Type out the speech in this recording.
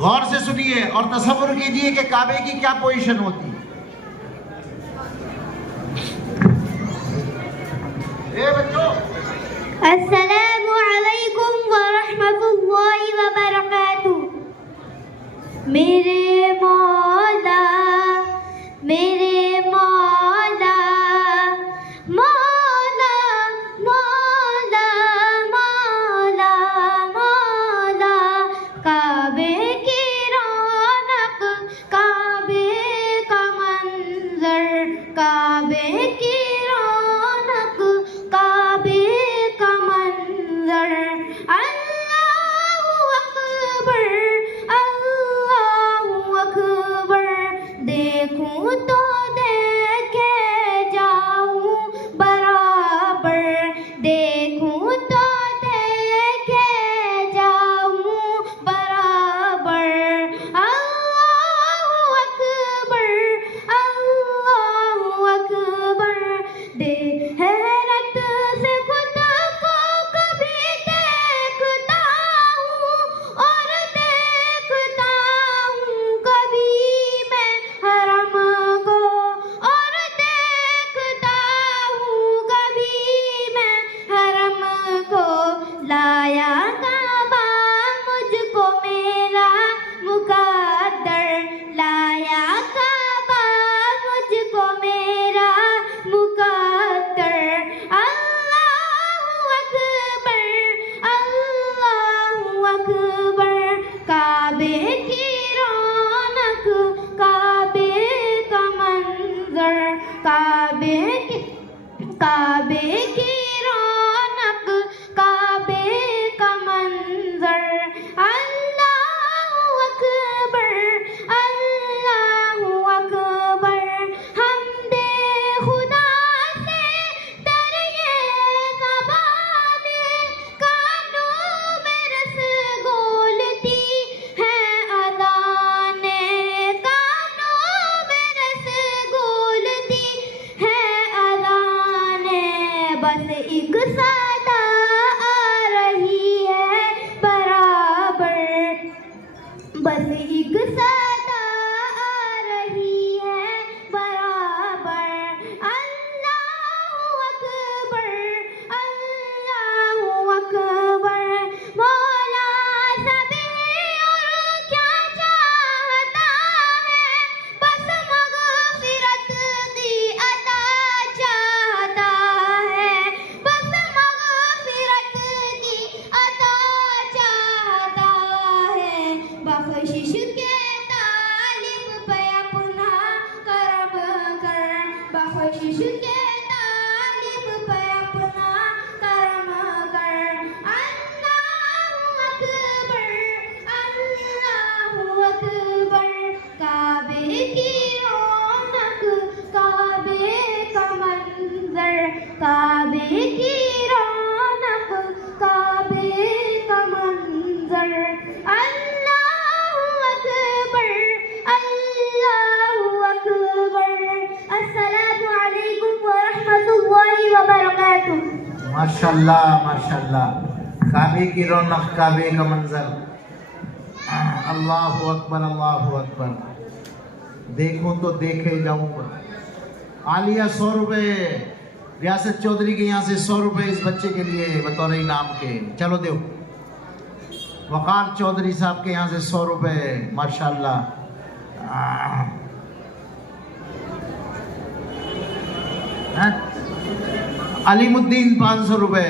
غور سے سنیے اور تصور کیجئے کہ کعبے کی کیا پوزیشن ہوتی. بچوں السلام علیکم ورحمۃ اللہ وبرکاتہ. میرے مولا میرے مولا مولا مولا مولا مولا کعبے کی رونق کعبے کا منظر کعبے کی رونق کعبے کا منظر. اللہ اکبر اللہ اکبر. دیکھوں تو دیکھے جاؤں برابر دیکھوں تو دیکھے جاؤں برابر. اللہ اکبر اللہ اکبر. حیرت سے خود کو کبھی دیکھتا ہوں اور دیکھتا ہوں کبھی میں حرم کو اور دیکھتا ہوں کبھی میں حرم کو. لایا کعبہ مجھ کو میرا مقدر لایا کعبہ مجھ کو میرا مقدر. اللہ اکبر اللہ اکبر. کعبے کی رونق کعبے کا منظر کعبے کی رونق کعبے کا منظر. اللہ اکبر اللہ اکبر. حمد خدا سے دریا زبان کانوں میں رس گولتی ہے اذان کانوں میں رس گولتی ہے اذان. بس ایک صدا آ رہی ہے برابر بس ایک صدا آ رہی ہے برابر. اللہ اکبر اللہ اکبر. مولا سبھی اور کیا چاہتا ہے بس مغفرت کی عطا چاہتا ہے بس مغفرت کی عطا چاہتا ہے. بخشش کے طالب پہ اپنا کرم کر بخشش کے طالب پہ اپنا کرم کر. اللہ اکبر اللہ اکبر. کعبے کی رونق کعبے کا منظر کعبے کی رونق کعبے کا منظر. اللہ اکبر اللہ اکبر. السلام علیکم ورحمۃ اللہ وبرکاتہ. ماشاءاللہ ماشاءاللہ. کعبے کی رونق کعبے کا منظر. اللہ اکبر اللہ اکبر. دیکھوں تو دیکھے جاؤں. عالیہ 100 روپے ریاست چودھری کے یہاں سے 100 روپے اس بچے کے لیے بطور انعام کے. چلو دیو. وقار چودھری صاحب کے یہاں سے 100 روپے. ماشاءاللہ. علیم الدین 500 روپے.